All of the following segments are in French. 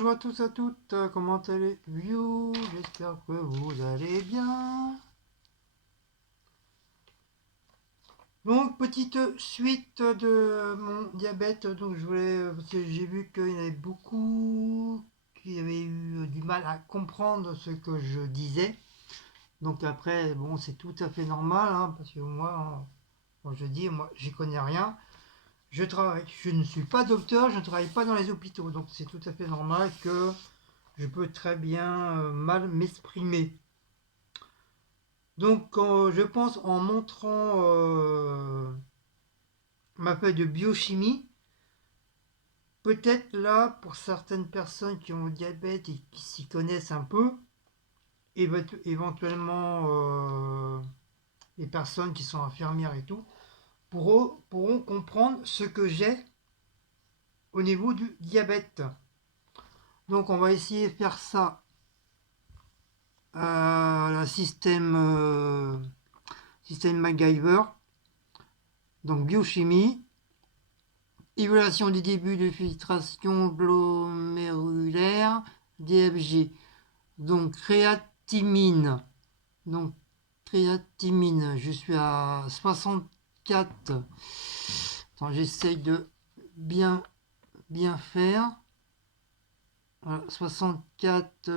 Bonjour à tous à toutes, comment allez-vous? J'espère que vous allez bien. Donc petite suite de mon diabète, donc je voulais, parce que j'ai vu qu'il y en avait beaucoup qui avaient eu du mal à comprendre ce que je disais. Donc après, bon, c'est tout à fait normal, hein, parce que moi, quand je dis, moi, j'y connais rien. Je ne suis pas docteur, je ne travaille pas dans les hôpitaux, donc c'est tout à fait normal que je peux très bien mal m'exprimer. Donc, je pense en montrant ma feuille de biochimie, peut-être là, pour certaines personnes qui ont le diabète et qui s'y connaissent un peu, éventuellement les personnes qui sont infirmières et tout, pourront comprendre ce que j'ai au niveau du diabète. Donc, on va essayer de faire ça le système MacGyver. Donc biochimie, évaluation du début de filtration glomérulaire, DFG. Donc créatinine. Donc créatinine, je suis à 64. Attends, j'essaye de bien faire. Voilà, 64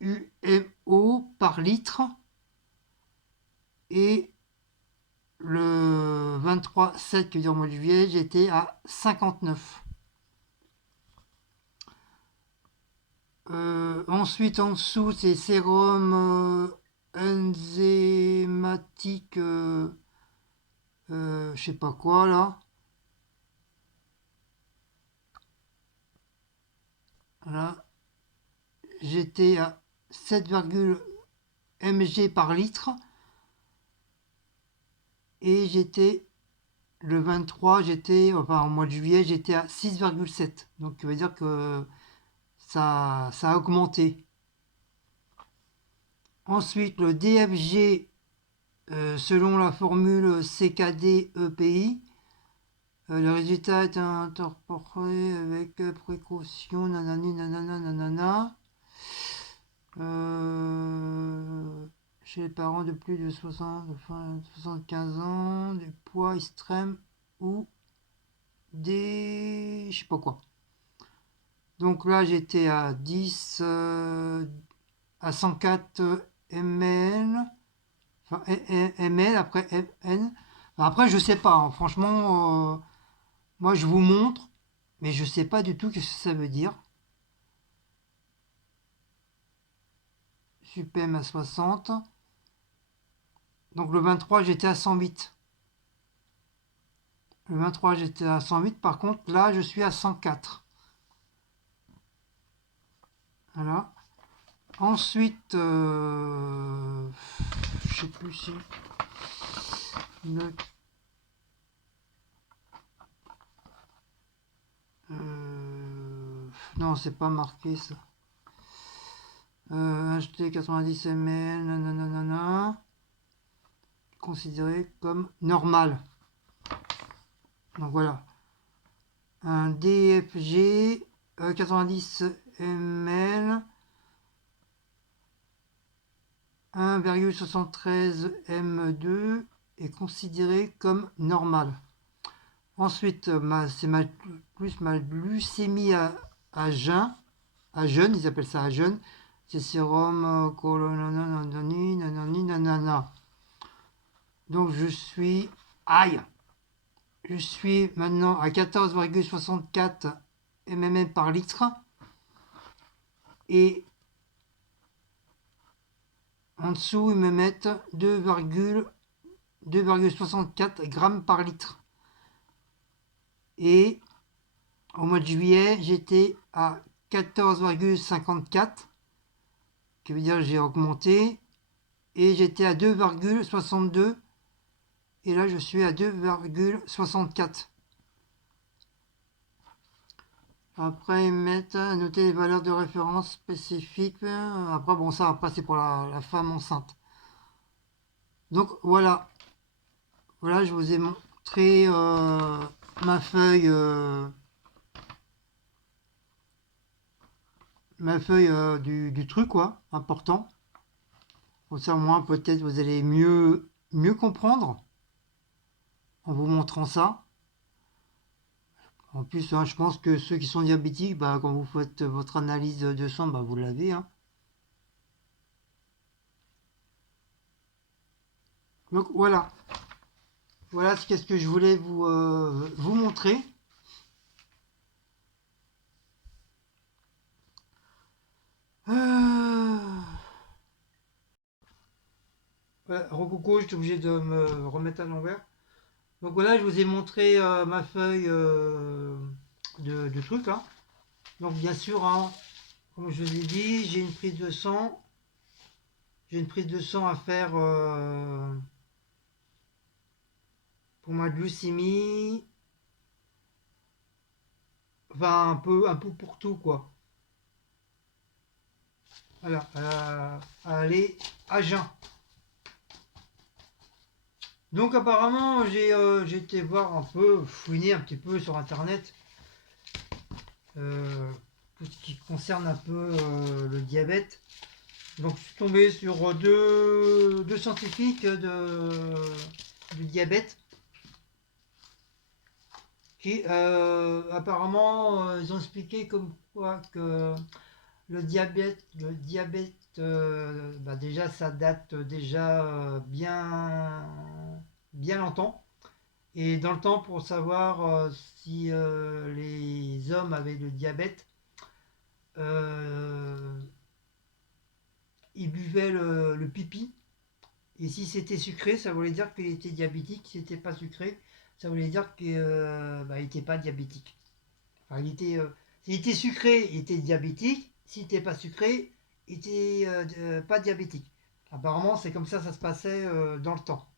UMO par litre. Et le 23/7, qui veut dire au mois de juillet, j'étais à 59. Ensuite, en dessous, c'est sérum enzymatique, je sais pas quoi là. Voilà. J'étais à 7, mg par litre. Et j'étais, le 23, enfin au mois de juillet, j'étais à 6,7. Donc, ça veut dire que ça a augmenté. Ensuite, le DFG, selon la formule CKD-EPI, le résultat est incorporé avec précaution, nanani, nanana, nanana. Chez les parents de plus de 75 ans, du poids extrême ou des... je sais pas quoi. Donc là, j'étais à 10, à 104 ml, enfin ml, après mn. Après, je sais pas, hein. Franchement, moi je vous montre, mais je sais pas du tout ce que ça veut dire. Supem à 60. Donc le 23, j'étais à 108. Le 23, j'étais à 108. Par contre, là, je suis à 104. Voilà. Ensuite, je sais plus si... non, c'est pas marqué ça. Acheter 90 ml, nanana, considéré comme normal. Donc voilà. Un DFG 90 ml, 1,73 M2 est considéré comme normal. Ensuite, c'est plus ma glycémie à jeun, ils appellent ça à jeun. C'est sérum nanana. Donc je suis maintenant à 14,64 mmol par litre. Et en dessous, ils me mettent 2,64 grammes par litre. Et au mois de juillet, j'étais à 14,54, qui veut dire que j'ai augmenté. Et j'étais à 2,62. Et là, je suis à 2,64. Après, ils mettent à noter les valeurs de référence spécifiques. Après, bon, ça, après, c'est pour la femme enceinte. Donc, voilà. Voilà, je vous ai montré ma feuille ma feuille du truc, quoi, important. Comme ça, au moins, peut-être vous allez mieux comprendre en vous montrant ça. En plus, hein, je pense que ceux qui sont diabétiques, bah, quand vous faites votre analyse de sang, bah, vous l'avez, hein. Donc voilà, voilà ce qu'est-ce que je voulais vous montrer. Euh... Voilà, Rococo, j'étais obligé de me remettre à l'envers. Donc voilà, je vous ai montré ma feuille de truc là. Donc bien sûr, hein, comme je vous ai dit, j'ai une prise de sang. J'ai une prise de sang à faire pour ma glycémie. Enfin, un peu pour tout quoi. Voilà, à aller à jeun. Donc apparemment, j'ai été voir un peu, fouiner un petit peu sur internet euh, tout ce qui concerne un peu le diabète. Donc je suis tombé sur deux scientifiques du diabète qui apparemment ils ont expliqué comme quoi que le diabète bah déjà ça date déjà bien longtemps. Et dans le temps, pour savoir si les hommes avaient le diabète, euh, ils buvaient le pipi. Et si c'était sucré, ça voulait dire qu'il était diabétique. Si c'était pas sucré, ça voulait dire qu'il n'était pas diabétique. Enfin, s'il était sucré, il était diabétique. S'il n'était pas sucré, il était pas diabétique. Apparemment, c'est comme ça se passait dans le temps.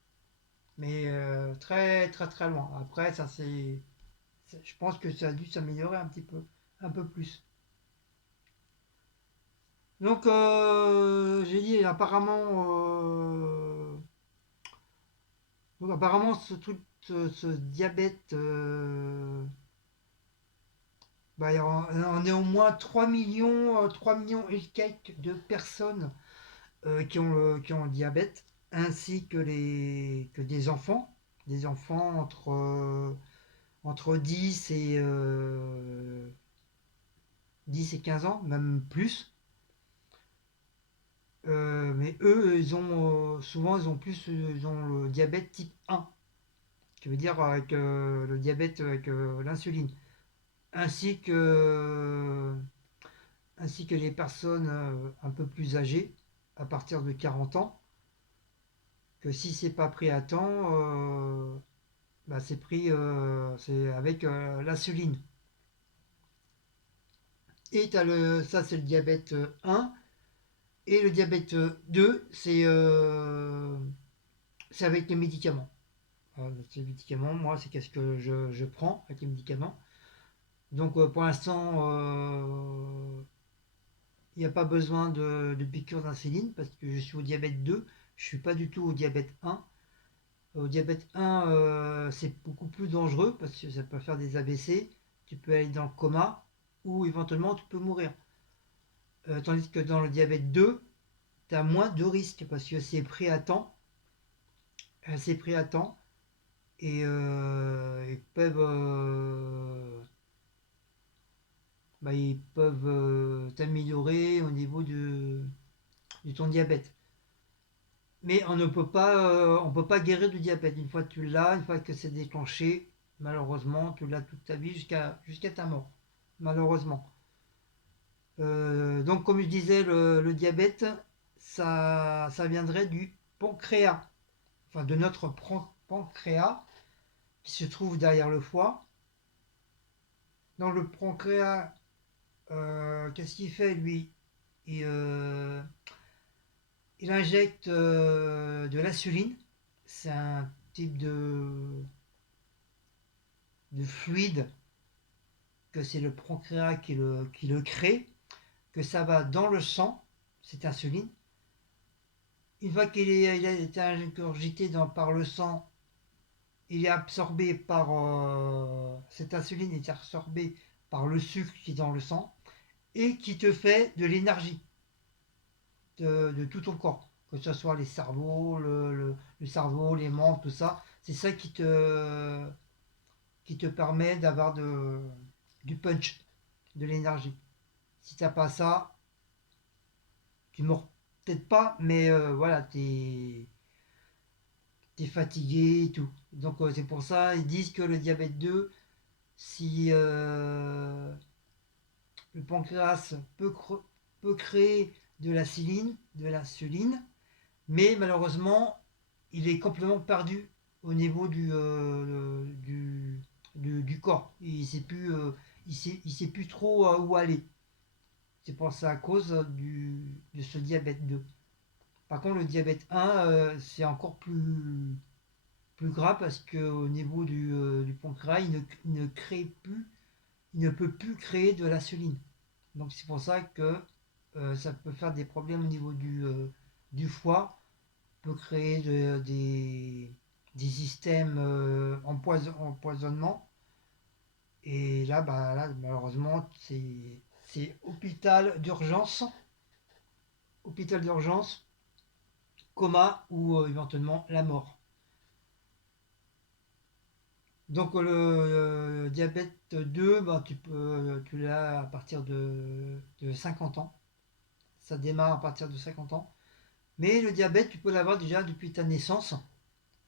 Mais très très très loin. Après, je pense que ça a dû s'améliorer un peu plus. Donc, j'ai dit apparemment ce truc, ce diabète, bah, on est au moins 3 millions et quelques de personnes qui ont le diabète, ainsi que des enfants entre 10 et 15 ans, même plus. Mais eux, souvent, ils ont le diabète type 1, qui veut dire avec le diabète avec l'insuline, ainsi que, ainsi que les personnes un peu plus âgées, à partir de 40 ans, que si c'est pas pris à temps, bah, c'est avec l'insuline. Et ça, c'est le diabète 1. Et le diabète 2, c'est avec les médicaments. Ces médicaments, moi, c'est qu'est-ce que je prends avec les médicaments. Donc, pour l'instant, il n'y a pas besoin de piqûre d'insuline parce que je suis au diabète 2. Je ne suis pas du tout au diabète 1. Au diabète 1, c'est beaucoup plus dangereux parce que ça peut faire des AVC. Tu peux aller dans le coma ou éventuellement tu peux mourir. Tandis que dans le diabète 2, tu as moins de risques parce que c'est pris à temps. C'est pris à temps et ils peuvent t'améliorer au niveau de ton diabète. Mais on ne peut pas guérir du diabète. Une fois que tu l'as, une fois que c'est déclenché, malheureusement, tu l'as toute ta vie jusqu'à ta mort. Malheureusement. Donc, comme je disais, le diabète, ça viendrait du pancréas. Enfin, de notre pancréas qui se trouve derrière le foie. Dans le pancréas, qu'est-ce qu'il fait lui? il, euh, il injecte de l'insuline. C'est un type de fluide que c'est le pancréas qui le crée, que ça va dans le sang, cette insuline. Une fois il a été ingurgité par le sang, il est absorbé cette insuline est absorbée par le sucre qui est dans le sang. et qui te fait de l'énergie de tout ton corps. Que ce soit les cerveaux, le cerveau, les membres, tout ça. C'est ça qui te permet d'avoir du punch, de l'énergie. Si t'as pas ça, tu mords peut-être pas, mais voilà, t'es fatigué et tout. Donc c'est pour ça, ils disent que le diabète 2, si le pancréas peut créer de l'insuline, mais malheureusement, il est complètement perdu au niveau du corps. Il sait plus trop où aller. C'est pour ça à cause de ce diabète 2. Par contre, le diabète 1, c'est encore plus grave parce qu'au niveau du pancréas, il ne crée plus, il ne peut plus créer de l'insuline. Donc c'est pour ça que ça peut faire des problèmes au niveau du foie, peut créer des systèmes empoisonnement. Et là, bah, là malheureusement, c'est hôpital d'urgence, coma ou éventuellement la mort. Donc le diabète 2, bah, tu l'as à partir de 50 ans. Ça démarre à partir de 50 ans. Mais le diabète, tu peux l'avoir déjà depuis ta naissance.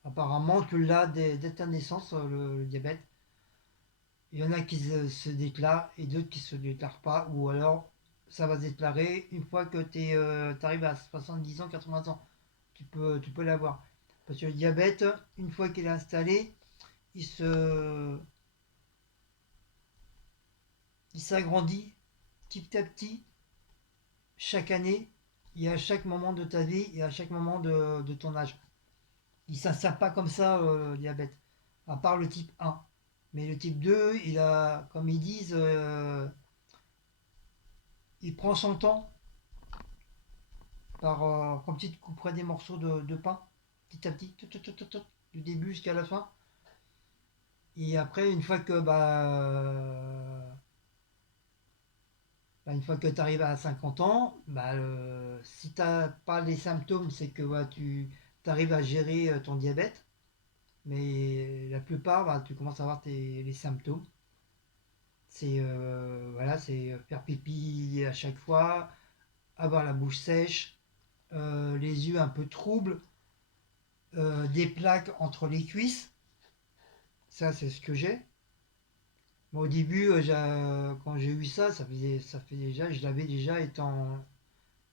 Apparemment, tu l'as dès ta naissance, le diabète. Il y en a qui se déclarent et d'autres qui ne se déclarent pas. Ou alors, ça va se déclarer une fois que tu arrives à 70 ans, 80 ans. Tu peux l'avoir. Parce que le diabète, une fois qu'il est installé, il se, il s'agrandit petit à petit chaque année et à chaque moment de ta vie et à chaque moment de ton âge. Il ne s'installe pas comme ça, le diabète, à part le type 1. Mais le type 2, il a, comme ils disent, il prend son temps comme si tu couperais des morceaux de pain, petit à petit, du début jusqu'à la fin. Et après, une fois que tu arrives à 50 ans, bah, si tu n'as pas les symptômes, c'est que bah, tu arrives à gérer ton diabète. Mais la plupart, bah, tu commences à avoir les symptômes. C'est voilà, c'est faire pipi à chaque fois, avoir la bouche sèche, les yeux un peu troubles, des plaques entre les cuisses. Ça, c'est ce que j'ai. Moi, au début, quand j'ai eu ça, ça fait déjà, je l'avais déjà étant.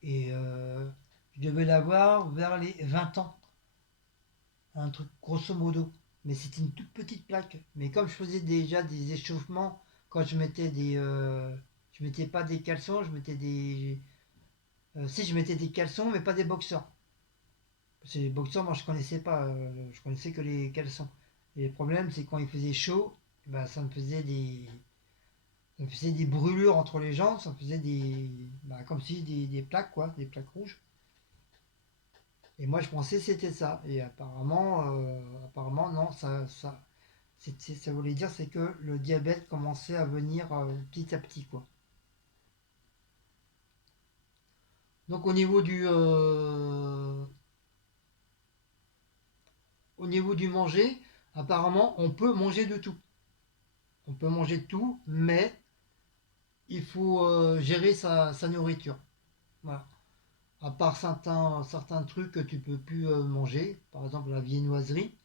Et je devais l'avoir vers les 20 ans. Un truc grosso modo. Mais c'était une toute petite plaque. Mais comme je faisais déjà des échauffements, quand je mettais pas des caleçons, je mettais si, je mettais des caleçons, mais pas des boxeurs. Parce que les boxeurs, moi, je connaissais pas. Je connaissais que les caleçons. Et le problème, c'est quand il faisait chaud, bah, ça me faisait des brûlures entre les jambes, ça me faisait bah, comme si des plaques, quoi, des plaques rouges. Et moi, je pensais que c'était ça. Et apparemment non, ça voulait dire c'est que le diabète commençait à venir petit à petit, quoi. Donc au niveau du manger, apparemment, on peut manger de tout. On peut manger de tout, mais il faut gérer sa nourriture. Voilà. À part certains trucs que tu peux plus manger, par exemple la viennoiserie.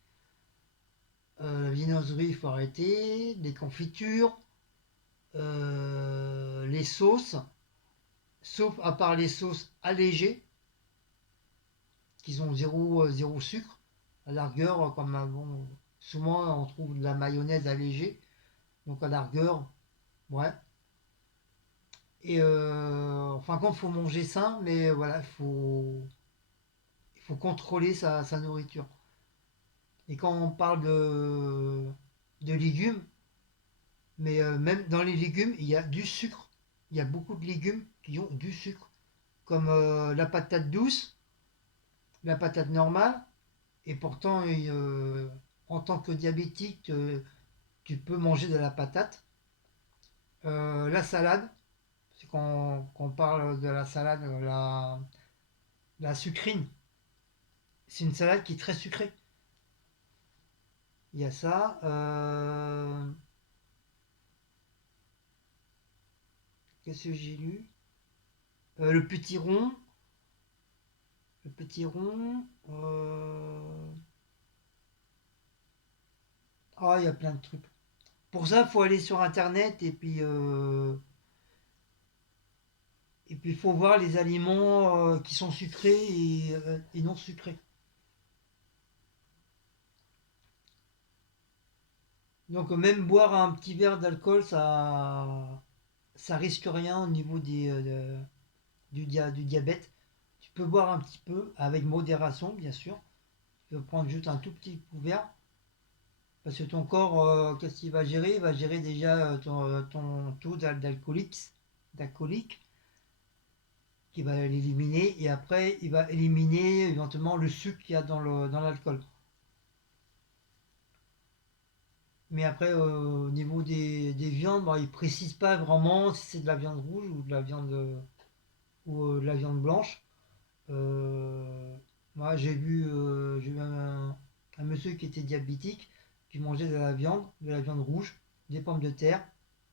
La viennoiserie, il faut arrêter. Les confitures, les sauces, sauf à part les sauces allégées, qui ont zéro sucre. À la rigueur, comme bon, souvent on trouve de la mayonnaise allégée, donc à la rigueur, ouais. Et en fin de compte, il faut manger sain, mais voilà, il faut contrôler sa nourriture. Et quand on parle de légumes, mais même dans les légumes, il y a du sucre. Il y a beaucoup de légumes qui ont du sucre, comme la patate douce, la patate normale. Et pourtant, en tant que diabétique, tu peux manger de la patate. La salade, C'est quand on parle de la salade, la sucrine. C'est une salade qui est très sucrée. Il y a ça. Qu'est-ce que j'ai lu? Le petit rond. Le petit rond. Ah, il y a plein de trucs. Pour ça, il faut aller sur Internet et puis il faut voir les aliments qui sont sucrés et non sucrés. Donc même boire un petit verre d'alcool, ça risque rien au niveau du diabète. Tu peux boire un petit peu avec modération, bien sûr. Tu peux prendre juste un tout petit couvert. Parce que ton corps, qu'est-ce qu'il va gérer? Il va gérer déjà ton taux d'alcoolique qui va l'éliminer. Et après, il va éliminer éventuellement le sucre qu'il y a dans l'alcool. Mais après, au niveau des viandes, bah, il ne précise pas vraiment si c'est de la viande rouge ou de la viande blanche. Euh, Moi, j'ai vu un monsieur qui était diabétique, qui mangeait de la viande rouge, des pommes de terre,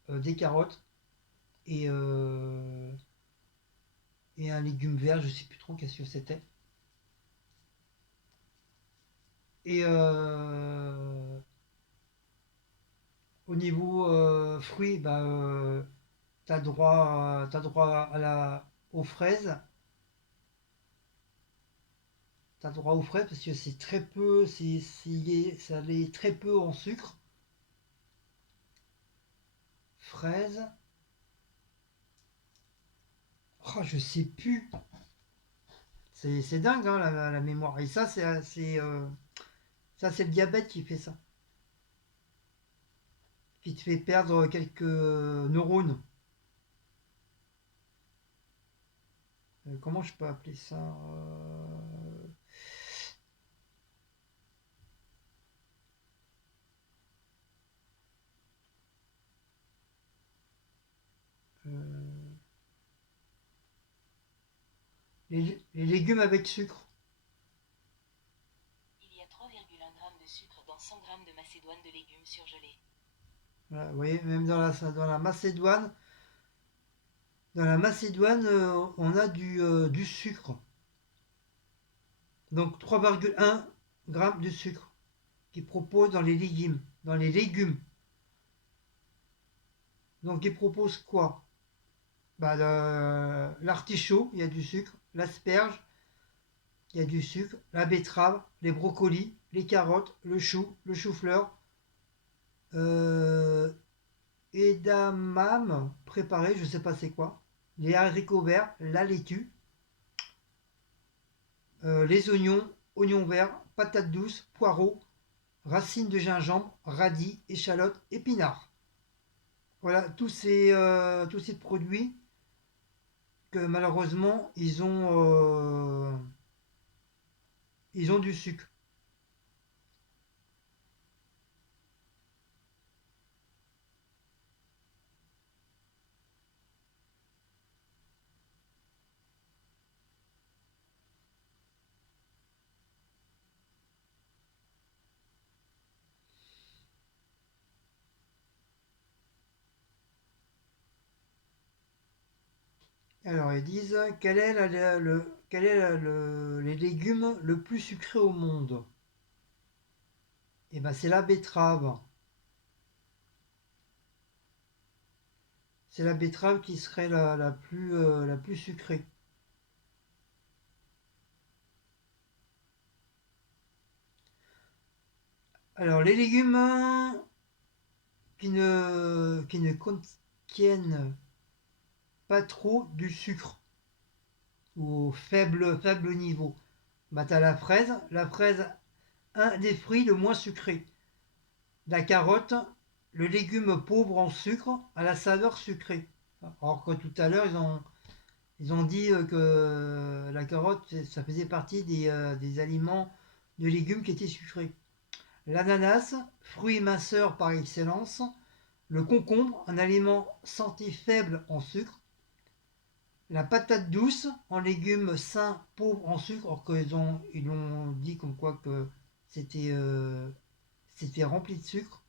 des carottes et, et un légume vert, je sais plus trop qu'est-ce que c'était. Et au niveau fruits, bah, t'as droit aux fraises. T'as droit aux fraises parce que c'est très peu, ça l'est très peu en sucre. Fraises. Oh, je sais plus. C'est dingue hein, la mémoire. Et ça, ça, c'est le diabète qui fait ça. Qui te fait perdre quelques neurones. Comment je peux appeler ça euh, les légumes avec sucre. Il y a 3,1 g de sucre dans 100 g de macédoine de légumes surgelés. Voilà, vous voyez, même dans la Macédoine, on a du sucre. Donc 3,1 grammes de sucre qu'ils proposent dans les légumes. Dans les légumes. Donc ils proposent quoi? Bah, l'artichaut, il y a du sucre. L'asperge, il y a du sucre. La betterave, les brocolis, les carottes, le chou-fleur. Euh, Edamame préparé, je sais pas c'est quoi. Les haricots verts, la laitue. Les oignons, oignons verts, patates douces, poireaux, racines de gingembre, radis, échalotes, épinards. Voilà, tous ces produits que malheureusement ils ont du sucre. Alors ils disent quel est les légumes le plus sucré au monde? Et ben c'est la betterave. C'est la betterave qui serait la plus sucrée. Alors les légumes qui ne contiennent pas trop du sucre ou au faible niveau. Bah, tu as la fraise, un des fruits le moins sucré. La carotte, le légume pauvre en sucre à la saveur sucrée. Alors que tout à l'heure, ils ont dit que la carotte, ça faisait partie des aliments de légumes qui étaient sucrés. L'ananas, fruit minceur par excellence. Le concombre, un aliment santé faible en sucre. La patate douce en légumes sains, pauvres en sucre, alors ils ont dit comme quoi que c'était c'était rempli de sucre.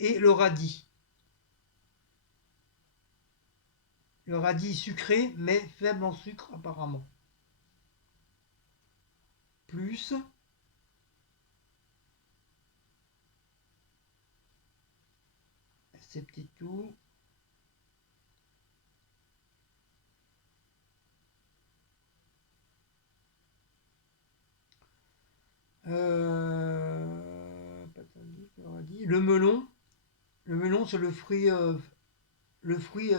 Et le radis. Le radis sucré, mais faible en sucre apparemment. Plus, c'est petit tout. Le radis. Le melon c'est le fruit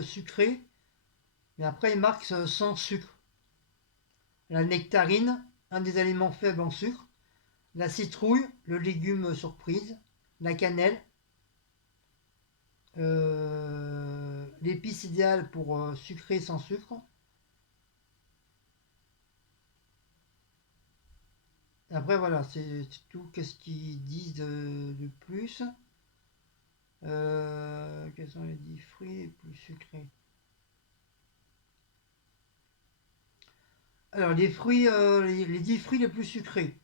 sucré, mais après il marque sans sucre. La nectarine, un des aliments faibles en sucre. La citrouille, le légume surprise. La cannelle, l'épice idéale pour sucrer sans sucre. Après voilà, c'est tout. Qu'est-ce qu'ils disent de plus? Quels sont les 10 fruits les plus sucrés? Alors les 10 fruits les plus sucrés,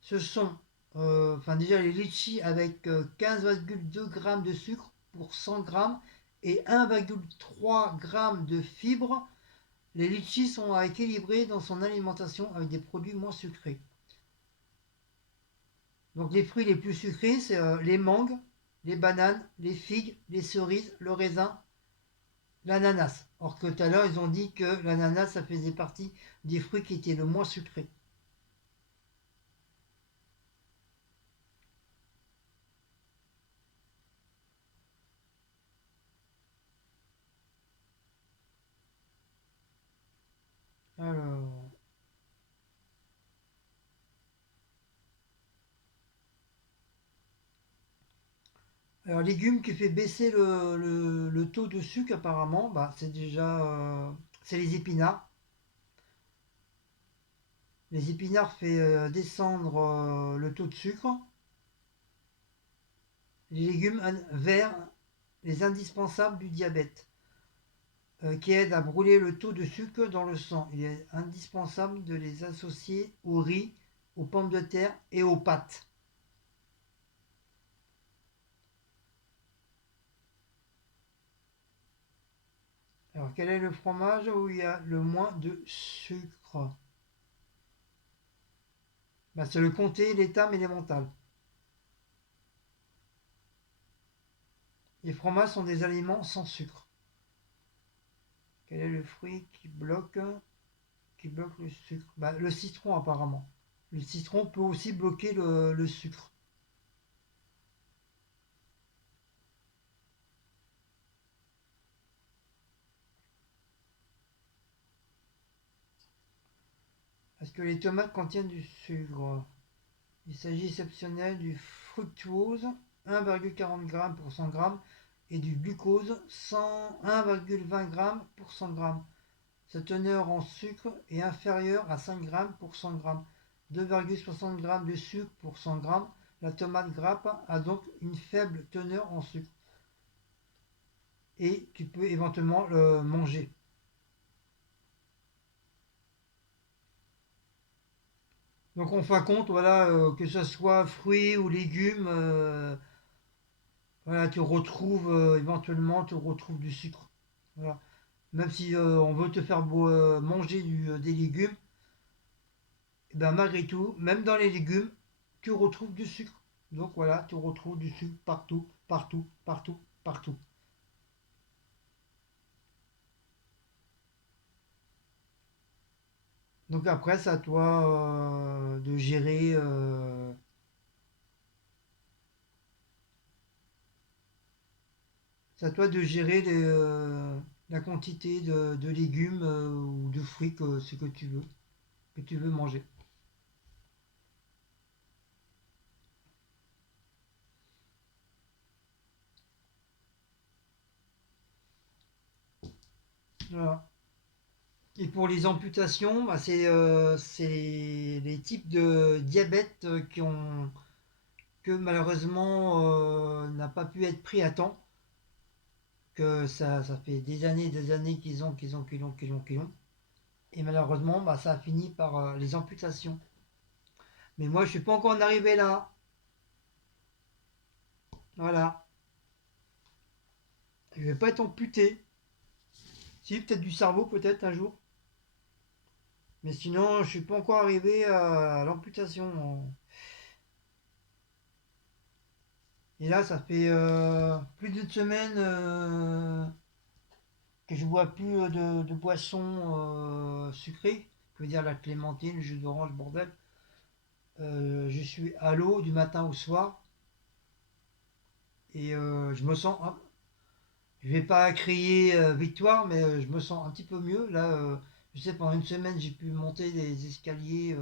ce sont déjà les litchis avec 15,2 grammes de sucre pour 100 grammes et 1,3 grammes de fibres. Les litchis sont à équilibrer dans son alimentation avec des produits moins sucrés. Donc les fruits les plus sucrés, c'est les mangues, les bananes, les figues, les cerises, le raisin, l'ananas. Or que tout à l'heure, ils ont dit que l'ananas, ça faisait partie des fruits qui étaient le moins sucrés. Alors, alors légumes qui fait baisser le taux de sucre apparemment, bah, c'est déjà c'est les épinards. Les épinards fait descendre le taux de sucre. Les légumes verts, les indispensables du diabète, qui aident à brûler le taux de sucre dans le sang. Il est indispensable de les associer au riz, aux pommes de terre et aux pâtes. Alors quel est le fromage où il y a le moins de sucre? Bah, c'est le comté, l'étam et l'emmental. Les fromages sont des aliments sans sucre. Quel est le fruit qui bloque le sucre? Bah, le citron apparemment. Le citron peut aussi bloquer le sucre. Est-ce que les tomates contiennent du sucre? Il s'agit exceptionnel du fructuose, 1,40 g pour 100 g, et du glucose, 1,20 g pour 100 g. Sa teneur en sucre est inférieure à 5 g pour 100 g. 2,60 g de sucre pour 100 g. La tomate grappe a donc une faible teneur en sucre. Et tu peux éventuellement le manger. Donc en fin de compte, voilà, que ce soit fruits ou légumes, voilà, éventuellement, tu retrouves du sucre. Voilà. Même si on veut te faire manger des légumes, et ben malgré tout, même dans les légumes, tu retrouves du sucre. Donc voilà, tu retrouves du sucre partout, partout, partout, partout. Donc après, c'est à toi de gérer. C'est à toi de gérer la quantité de légumes ou de fruits que ce que tu veux manger. Voilà. Et pour les amputations, bah, c'est les types de diabète que malheureusement n'a pas pu être pris à temps. que ça fait des années qu'ils ont. Et malheureusement, bah, ça a fini par les amputations. Mais moi, je suis pas encore arrivé là. Voilà. Je vais pas être amputé. Si, peut-être du cerveau, peut-être un jour. Mais sinon, je suis pas encore arrivé à l'amputation. Et là, ça fait plus d'une semaine que je bois plus de boissons sucrées. Je veux dire la clémentine, le jus d'orange, bordel. Je suis à l'eau du matin au soir. Et je me sens, je vais pas crier victoire, mais je me sens un petit peu mieux. Là, je sais, pendant une semaine, j'ai pu monter des escaliers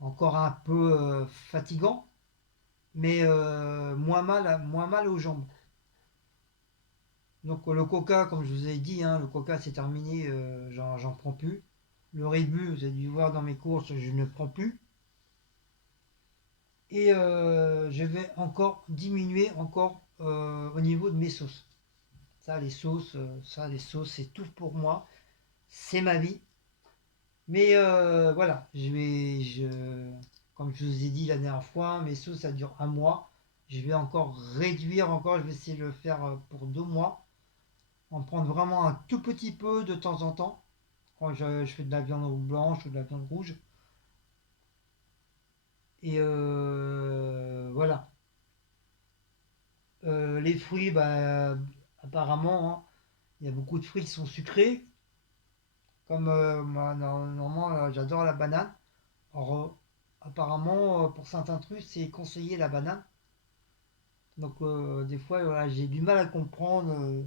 encore un peu fatigants, mais moins mal aux jambes. Donc le coca, comme je vous ai dit, hein, le coca c'est terminé, j'en prends plus. Le rébus, vous avez dû voir dans mes courses, je ne prends plus. Et je vais encore diminuer encore au niveau de mes sauces. Ça, les sauces, c'est tout pour moi. C'est ma vie. Mais voilà, comme je vous ai dit la dernière fois, mes sauces, ça dure un mois. Je vais encore réduire, encore, je vais essayer de le faire pour 2 mois. En prendre vraiment un tout petit peu de temps en temps. Quand je fais de la viande blanche ou de la viande rouge. Et voilà. Les fruits, bah, apparemment, hein, il y a beaucoup de fruits qui sont sucrés. Comme moi, normalement, j'adore la banane. Alors, apparemment, pour certains trucs, c'est conseillé la banane. Donc, des fois, voilà, j'ai du mal à comprendre.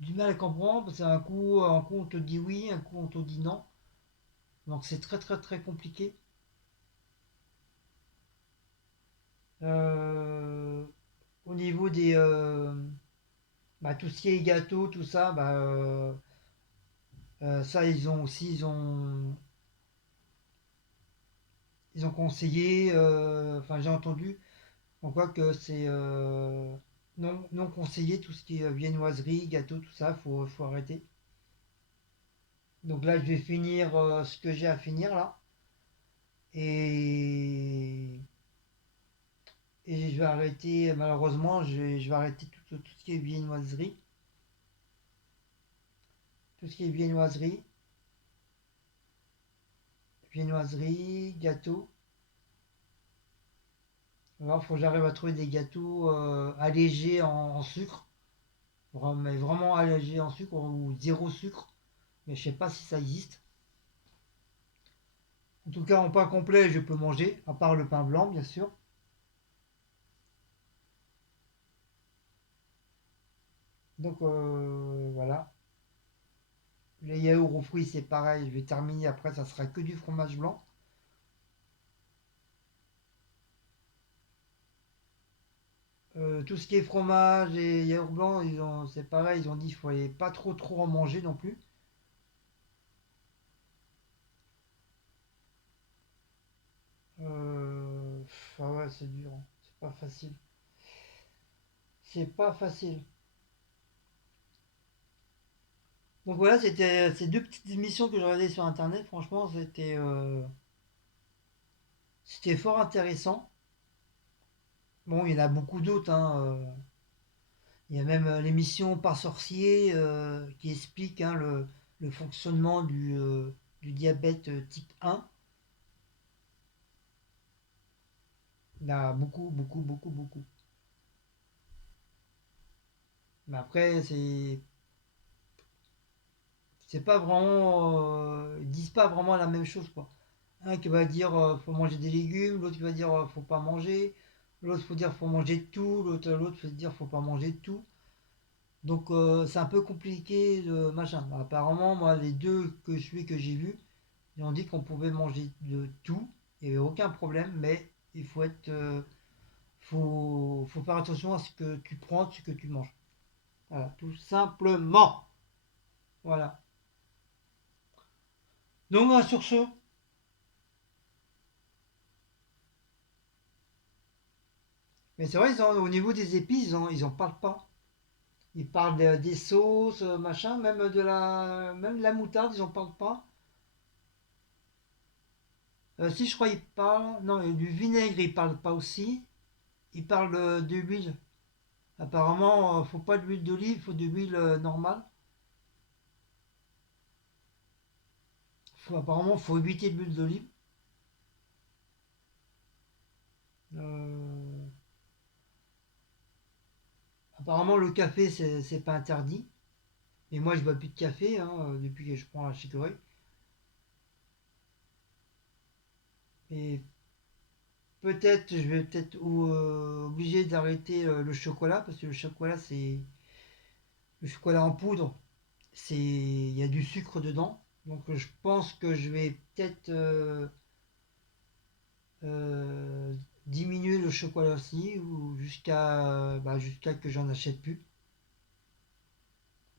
J'ai du mal à comprendre parce un coup, on te dit oui, un coup, on te dit non. Donc, c'est très, très, très compliqué. Euh, Au niveau des. Bah, tout ce qui est gâteau, tout ça, bah, ça, ils ont conseillé. Enfin, j'ai entendu. On voit que c'est non conseillé tout ce qui est viennoiserie, gâteau, tout ça, faut arrêter. Donc là, je vais finir ce que j'ai à finir là. Et, et je vais arrêter, malheureusement, je vais arrêter tout ce qui est viennoiserie. Tout ce qui est viennoiserie, gâteau. Alors, il faut que j'arrive à trouver des gâteaux allégés en sucre. Mais vraiment allégés en sucre ou zéro sucre. Mais je sais pas si ça existe. En tout cas, en pain complet, je peux manger, à part le pain blanc, bien sûr. Donc voilà. Les yaourts aux fruits, c'est pareil. Je vais terminer après, ça sera que du fromage blanc. Tout ce qui est fromage et yaourt blanc, c'est pareil. Ils ont dit qu'il ne fallait pas trop en manger non plus. Ah ouais, c'est dur, hein. C'est pas facile. C'est pas facile. Donc voilà, c'était ces deux petites émissions que j'ai regardées sur internet. Franchement, c'était fort intéressant. Bon, il y en a beaucoup d'autres, hein. Il y a même l'émission Par sorcier qui explique hein, le fonctionnement du diabète type 1. Il y en a beaucoup. Mais après, c'est pas vraiment. Ils disent pas vraiment la même chose, quoi. Un qui va dire faut manger des légumes, l'autre qui va dire faut pas manger, l'autre faut dire faut manger de tout, l'autre faut dire faut pas manger de tout. Donc c'est un peu compliqué de machin. Apparemment, moi, les deux que j'ai vus, ils ont dit qu'on pouvait manger de tout, il n'y avait aucun problème, mais il faut faire attention à ce que tu prends, ce que tu manges. Voilà, tout simplement. Voilà. Donc sur ce, Mais c'est vrai, au niveau des épices, ils en parlent pas. Ils parlent des sauces, machin, même de la moutarde, ils en parlent pas. Si je crois ils parlent, non, et du vinaigre ils parlent pas aussi. Ils parlent de l'huile. Apparemment, faut pas de l'huile d'olive, faut de l'huile normale. Apparemment, faut éviter l'huile d'olive. Euh, apparemment, le café c'est pas interdit. Et moi, je bois plus de café hein, depuis que je prends la chicorée. Et peut-être, je vais peut-être obligé d'arrêter le chocolat parce que le chocolat c'est le chocolat en poudre, il y a du sucre dedans. Donc je pense que je vais peut-être euh, diminuer le chocolat aussi ou jusqu'à que j'en achète plus.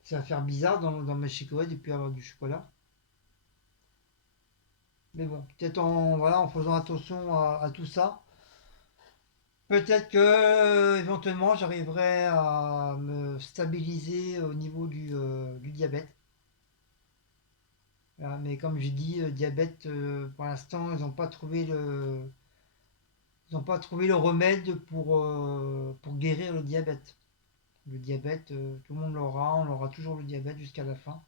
Ça va faire bizarre dans mes chocolats de plus avoir du chocolat. Mais bon, peut-être en faisant attention à tout ça, peut-être que éventuellement j'arriverai à me stabiliser au niveau du diabète. Voilà, mais comme j'ai dit, diabète, pour l'instant, ils n'ont pas trouvé le remède pour guérir le diabète. Le diabète, tout le monde l'aura, on aura toujours le diabète jusqu'à la fin.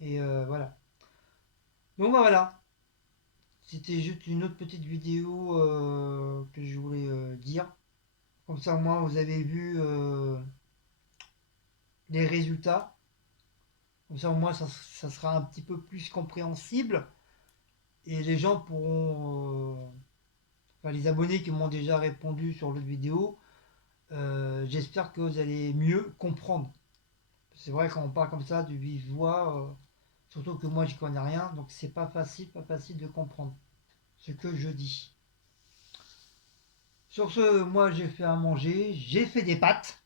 Et voilà. Donc voilà, c'était juste une autre petite vidéo que je voulais dire. Comme ça, au moins, vous avez vu les résultats. Comme ça, au moins, ça sera un petit peu plus compréhensible. Et les gens pourront... enfin, les abonnés qui m'ont déjà répondu sur l'autre vidéo, j'espère que vous allez mieux comprendre. C'est vrai quand on parle comme ça de vive voix, surtout que moi j'y connais rien, donc c'est pas facile de comprendre ce que je dis. Sur ce, moi j'ai fait à manger, j'ai fait des pâtes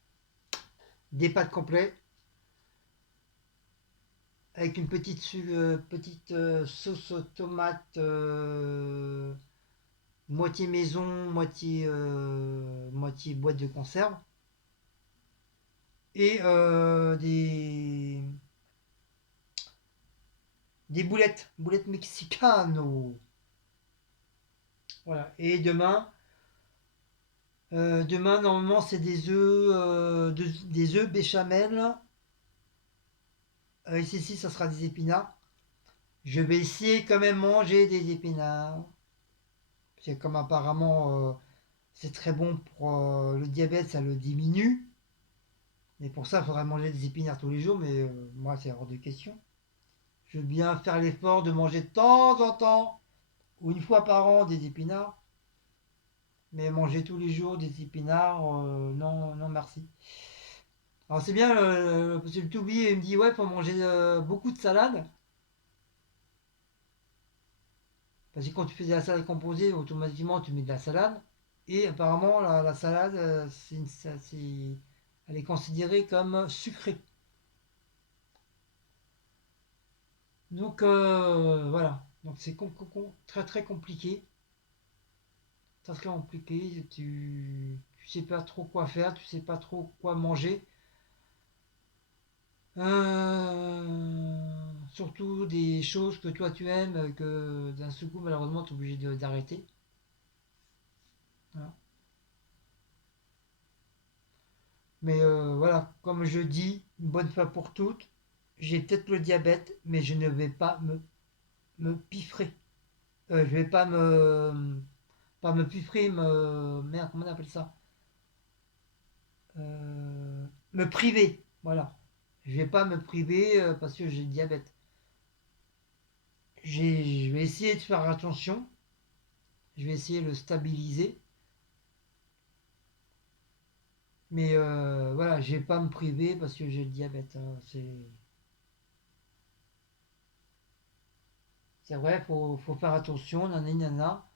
complètes, avec une petite sauce tomate, moitié maison, moitié boîte de conserve, et des boulettes mexicano. Voilà. Et demain normalement c'est des œufs béchamel. Ici, ça sera des épinards. Je vais essayer quand même manger des épinards. C'est comme apparemment c'est très bon pour le diabète, ça le diminue. Et pour ça, il faudrait manger des épinards tous les jours, mais moi, c'est hors de question. Je veux bien faire l'effort de manger de temps en temps, ou une fois par an, des épinards. Mais manger tous les jours des épinards, non, non merci. Alors c'est bien, parce que le Toubi il me dit ouais, faut manger beaucoup de salade. Parce que quand tu fais de la salade composée, automatiquement tu mets de la salade. Et apparemment la salade, elle est considérée comme sucrée. Donc voilà. Donc c'est très très compliqué. Très très compliqué. Tu sais pas trop quoi faire, tu sais pas trop quoi manger. Surtout des choses que toi tu aimes, que d'un seul coup malheureusement tu es obligé d'arrêter. Voilà. Mais voilà, comme je dis, une bonne fois pour toutes, j'ai peut-être le diabète, mais je ne vais pas me piffrer. Je vais pas me piffrer, merde, comment on appelle ça? Me priver, voilà. Je vais pas me priver parce que j'ai le diabète. Je vais essayer de faire attention. Je vais essayer de le stabiliser. Mais voilà, je vais pas me priver parce que j'ai le diabète, hein. C'est vrai, faut faire attention, nanana.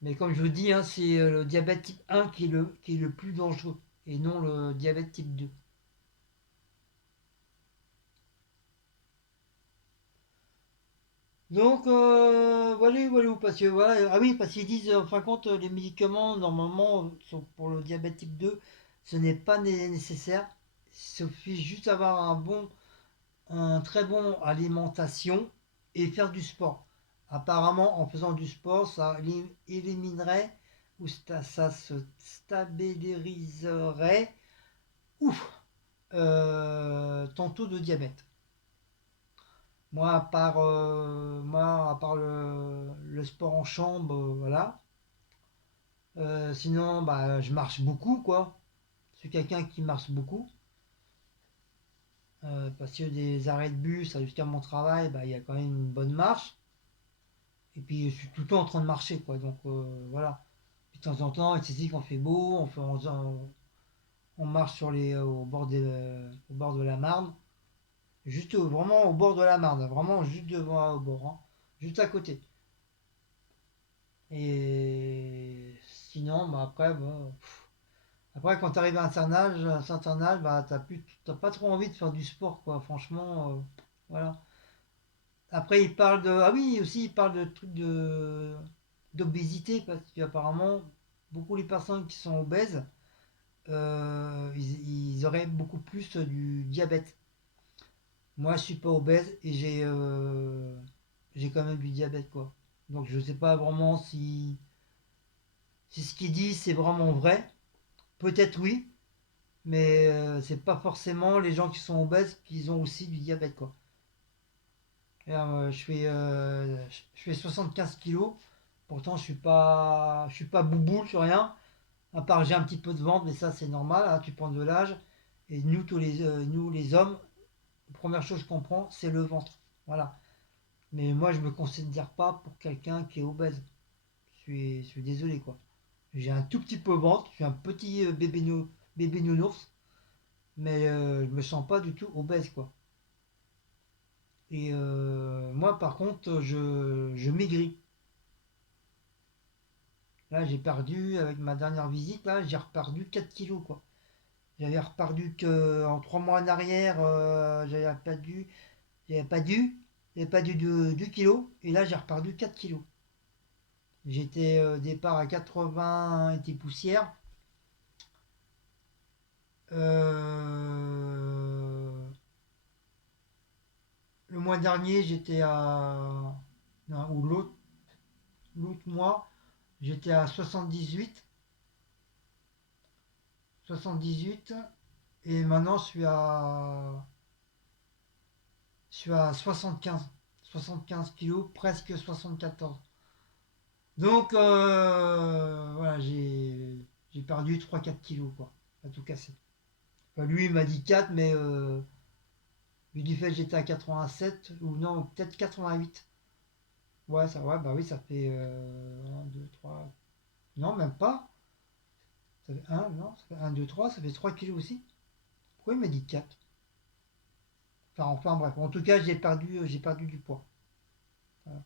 Mais comme je vous dis, hein, c'est le diabète type 1 qui est le plus dangereux et non le diabète type 2. Donc, voilà, voilà, parce que, voilà, ah oui, parce qu'ils disent, en fin de compte, les médicaments, normalement, sont pour le diabète type 2, ce n'est pas nécessaire. Il suffit juste d'avoir un très bon alimentation et faire du sport. Apparemment, en faisant du sport, ça éliminerait ou ça se stabiliserait, ouf, ton taux de diabète. Moi, à part le sport en chambre, voilà. Sinon, bah, je marche beaucoup, quoi. Je suis quelqu'un qui marche beaucoup. Parce que des arrêts de bus jusqu'à mon travail, bah, il y a quand même une bonne marche. Et puis, je suis tout le temps en train de marcher, quoi. Donc, voilà. Puis, de temps en temps, c'est ici qu'on fait beau, on marche au bord de la Marne. Juste vraiment au bord de la Marne, vraiment juste devant, au bord, hein. Juste à côté. Et sinon, bah après, bon, après quand tu arrives à un certain âge, bah t'as pas trop envie de faire du sport, quoi. Franchement, voilà. Après, il parle de, ah oui, aussi il parle de trucs d'obésité parce qu'apparemment beaucoup les personnes qui sont obèses, ils auraient beaucoup plus du diabète. Moi, je suis pas obèse et j'ai quand même du diabète, quoi. Donc je sais pas vraiment si ce qu'il dit c'est vraiment vrai. Peut-être oui, mais c'est pas forcément les gens qui sont obèses qui ont aussi du diabète, quoi. Et, je fais 75 kilos, pourtant je suis pas bouboule, je suis rien, à part j'ai un petit peu de ventre, mais ça c'est normal, hein, tu prends de l'âge. Et nous les hommes, la première chose qu'on prend, c'est le ventre. Voilà. Mais moi je me considère pas pour quelqu'un qui est obèse. Je suis désolé, quoi. J'ai un tout petit peu de ventre, je suis un petit bébé nounours, mais je me sens pas du tout obèse, quoi. Et moi, par contre, je maigris. Là, j'ai perdu, avec ma dernière visite, là, j'ai reperdu 4 kilos, quoi. J'avais reperdu que en 3 mois en arrière, j'avais pas dû, j'avais pas dû de 2 kilos, et là, j'ai reperdu 4 kilos. J'étais au départ à 80 et des poussières. Euh, le mois dernier, j'étais à. Non, ou l'autre mois, j'étais à 78, et maintenant je suis à 75 kilos, presque 74. Donc voilà, j'ai perdu 3-4 kilos, quoi, à tout casser. Enfin, lui il m'a dit 4, mais du fait que j'étais à 87, ou non, peut-être 88. Ouais, ouais, bah oui, ça fait 1, 2, 3. Non, même pas. Ça fait 1, non, ça fait 1, 2, 3, ça fait 3 kilos aussi. Pourquoi il m'a dit 4? Enfin bref, en tout cas, j'ai perdu du poids. Voilà.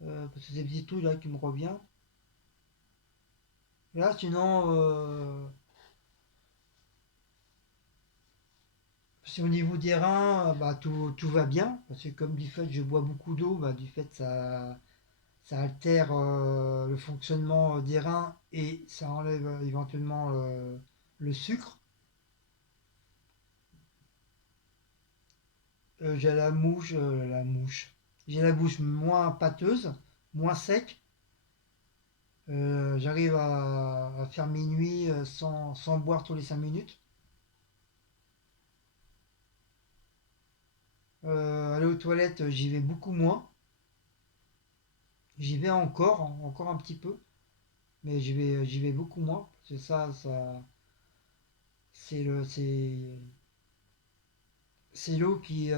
Parce que c'est des petits trucs là qui me revient. Et là, sinon, c'est au niveau des reins, bah, tout va bien. Parce que comme du fait je bois beaucoup d'eau, bah, du fait ça altère le fonctionnement des reins et ça enlève éventuellement le sucre. J'ai la mouche. J'ai la bouche moins pâteuse, moins sec. J'arrive à faire minuit sans boire tous les 5 minutes. Aller aux toilettes, j'y vais beaucoup moins. J'y vais encore un petit peu, mais j'y vais beaucoup moins. C'est ça, c'est c'est l'eau qui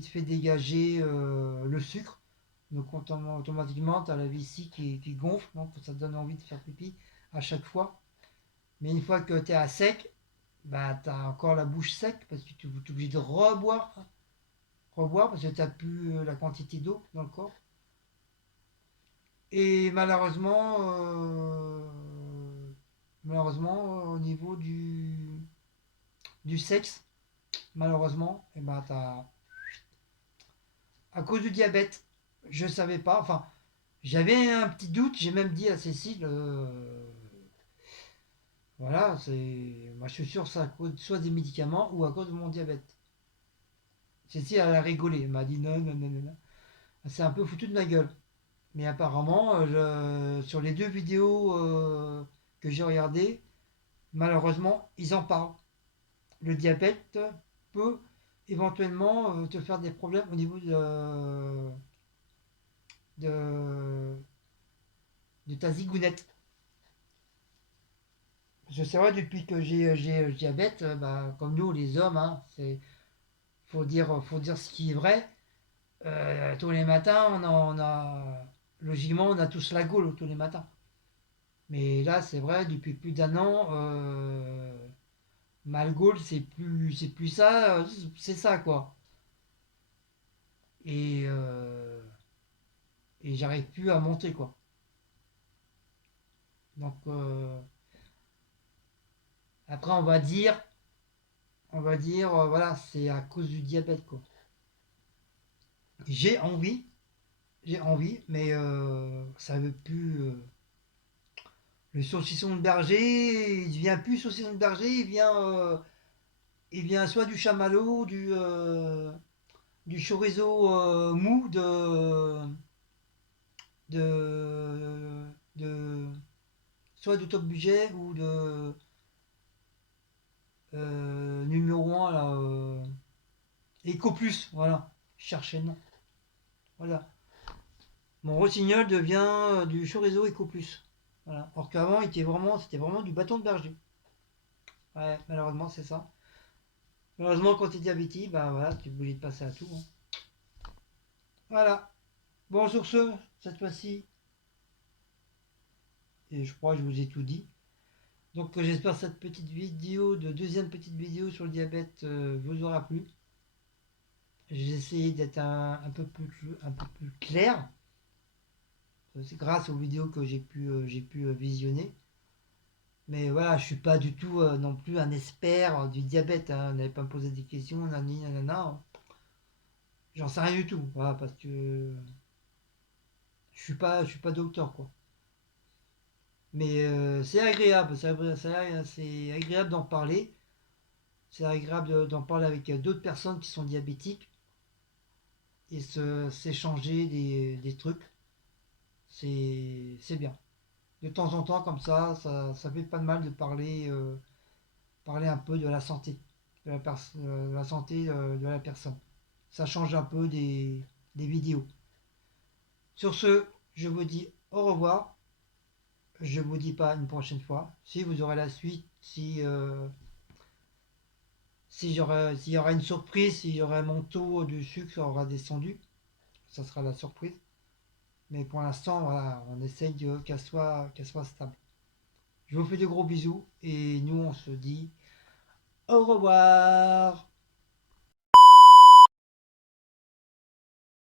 te fait dégager le sucre. Donc automatiquement, tu as la vessie qui gonfle, donc ça te donne envie de faire pipi à chaque fois. Mais une fois que tu es à sec, bah, tu as encore la bouche sec parce que tu es obligé de reboire parce que tu n'as plus la quantité d'eau dans le corps. Et malheureusement, au niveau du sexe, malheureusement, et ben, à cause du diabète, je savais pas, enfin, j'avais un petit doute, j'ai même dit à Cécile, voilà, moi je suis sûr que c'est à cause soit des médicaments ou à cause de mon diabète. Cécile, elle a rigolé, elle m'a dit non, non, non, non, non. Elle s'est un peu foutu de ma gueule. Mais apparemment, sur les deux vidéos que j'ai regardées, malheureusement, ils en parlent. Le diabète peut éventuellement te faire des problèmes au niveau de, de ta zigounette. Parce que c'est vrai, depuis que j'ai le diabète, bah, comme nous les hommes, hein, faut dire ce qui est vrai. Tous les matins, logiquement, on a tous la gaule tous les matins. Mais là, c'est vrai, depuis plus d'un an, Malgaule, c'est plus ça, c'est ça quoi. Et, euh, et j'arrive plus à monter quoi. Donc après, voilà, c'est à cause du diabète quoi. J'ai envie, j'ai envie, mais ça veut plus. Le saucisson de berger, il devient plus saucisson de berger, il vient soit du chamallow, du chorizo mou de soit de top budget ou de numéro un là, Eco Plus, voilà, je cherchais le nom. Voilà. Mon rossignol devient du chorizo Eco Plus. Voilà. Alors qu'avant, c'était vraiment du bâton de berger. Ouais, malheureusement, c'est ça. Malheureusement, quand tu es diabétique, bah voilà, tu es obligé de passer à tout, hein. Voilà. Bon, sur ce, cette fois-ci, et je crois que je vous ai tout dit. Donc j'espère que cette petite vidéo, deuxième petite vidéo sur le diabète vous aura plu. J'ai essayé d'être un peu plus clair. C'est grâce aux vidéos que j'ai pu visionner. Mais voilà, je suis pas du tout non plus un expert du diabète, hein. N'allez pas me poser des questions, nanani, nanana. J'en sais rien du tout. Voilà, parce que je suis pas docteur, quoi. Mais c'est agréable, c'est agréable d'en parler. C'est agréable d'en parler avec d'autres personnes qui sont diabétiques et s'échanger des trucs. C'est bien. De temps en temps, comme ça fait pas de mal de parler un peu de la santé, de la santé de la personne. Ça change un peu des vidéos. Sur ce, je vous dis au revoir. Je vous dis pas une prochaine fois. Si vous aurez la suite, s'il y aura une surprise, s'il y aura mon taux de sucre aura descendu, ça sera la surprise. Mais pour l'instant, voilà, on essaye qu'elle soit stable. Je vous fais de gros bisous et nous on se dit au revoir.